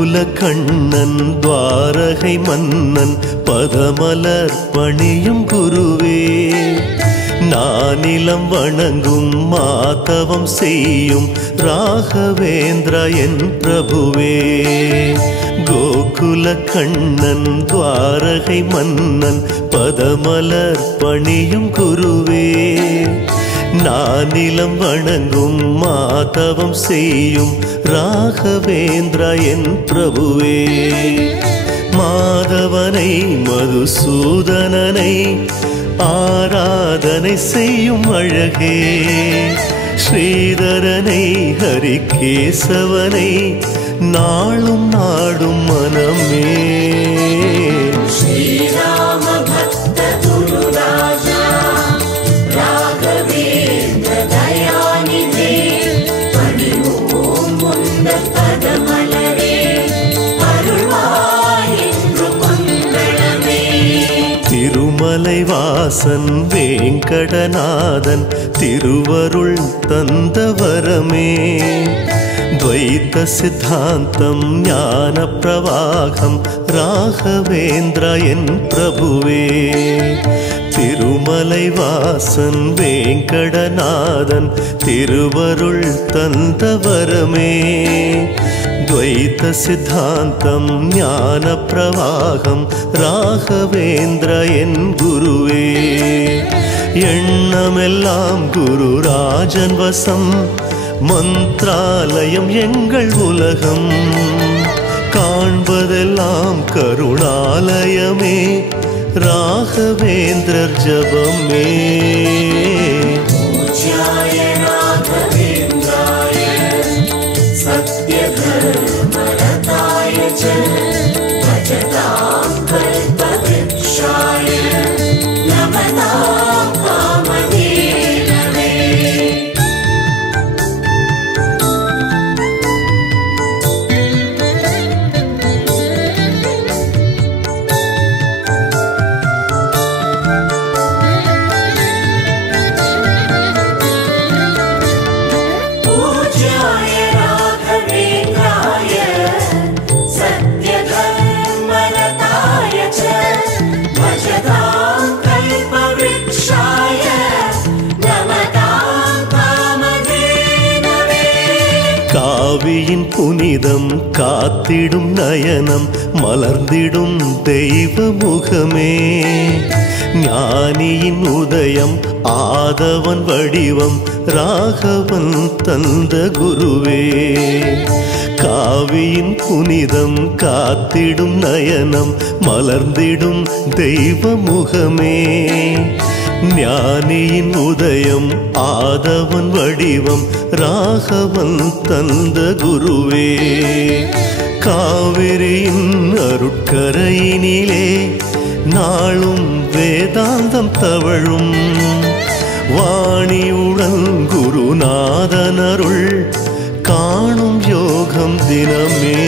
கோகுல கண்ணன் துவாரகை மன்னன் பதமலர் பணியும் குருவே, நானிலம் வணங்கும் மாதவம் செய்யும் ராகவேந்திரா என் பிரபுவே. கோகுல கண்ணன் துவாரகை மன்னன் பதமலர் பணியும் குருவே, நானிலம் வணங்கும் மாதவம் செய்யும் ராகவேந்திரா என் பிரபுவே. மாதவனை மதுசூதனனை ஆராதனை செய்யும் அழகே, ஸ்ரீதரனை ஹரிகேசவனை நாளும் நாடும் மனமே. ஸ்ரீராம பக்த குருராஜா ராகவேந்திர தயாநிதே, பணிவோம் முந்தன் பதமலரே, அருள்வாய் என்றும் மங்களமே. திருமலை வாசன் வேங்கடநாதன் திருவருள் தந்த வரமே, துவைத்த சித்தாந்தம் ஞான பிரவாகம் ராகவேந்திரா என் பிரபுவே. திருமலை வாசன் வேங்கடநாதன் திருவருள் தந்த வரமே, துவைத்த சித்தாந்தம் ஞான பிரவாகம் ராகவேந்திரா என் குருவே. எண்ணமெல்லாம் குருராஜன் வசம், மந்த்ராலயம் எங்கள் உலகம், காண்பதெல்லாம் கருணாலயமே, ராகவேந்திரர் ஜபமே. பூஜ்யாய ராகவேந்திராய சத்யதர்மரதாய ச, பஜதாம் கல்பவ்ருக்ஷாய நமதாம் காமதேனவே. பூஜ்யாய ராகவேந்திராய சத்யதர்மரதாய ச, பஜதாம் கல்பவ்ருக்ஷாய நமதாம் காமதேனவே. காவியின் புனிதம் காத்திடும் நயனம் மலர்ந்திடும் தெய்வ முகமே, ஞானியின் உதயம் ஆதவன் வடிவம் ராகவன் தந்த குருவே. காவியின் புனிதம் காத்திடும் நயனம் மலர்ந்திடும் தெய்வ முகமே, ஞானியின் உதயம் ஆதவன் வடிவம் ராகவன் தந்த குருவே. காவிரியின் அருட்கரையினிலே நாளும் வேதாந்தம் தவழும், வாணியுடன் குருநாதனருள் காணும் யோகம் தினமே.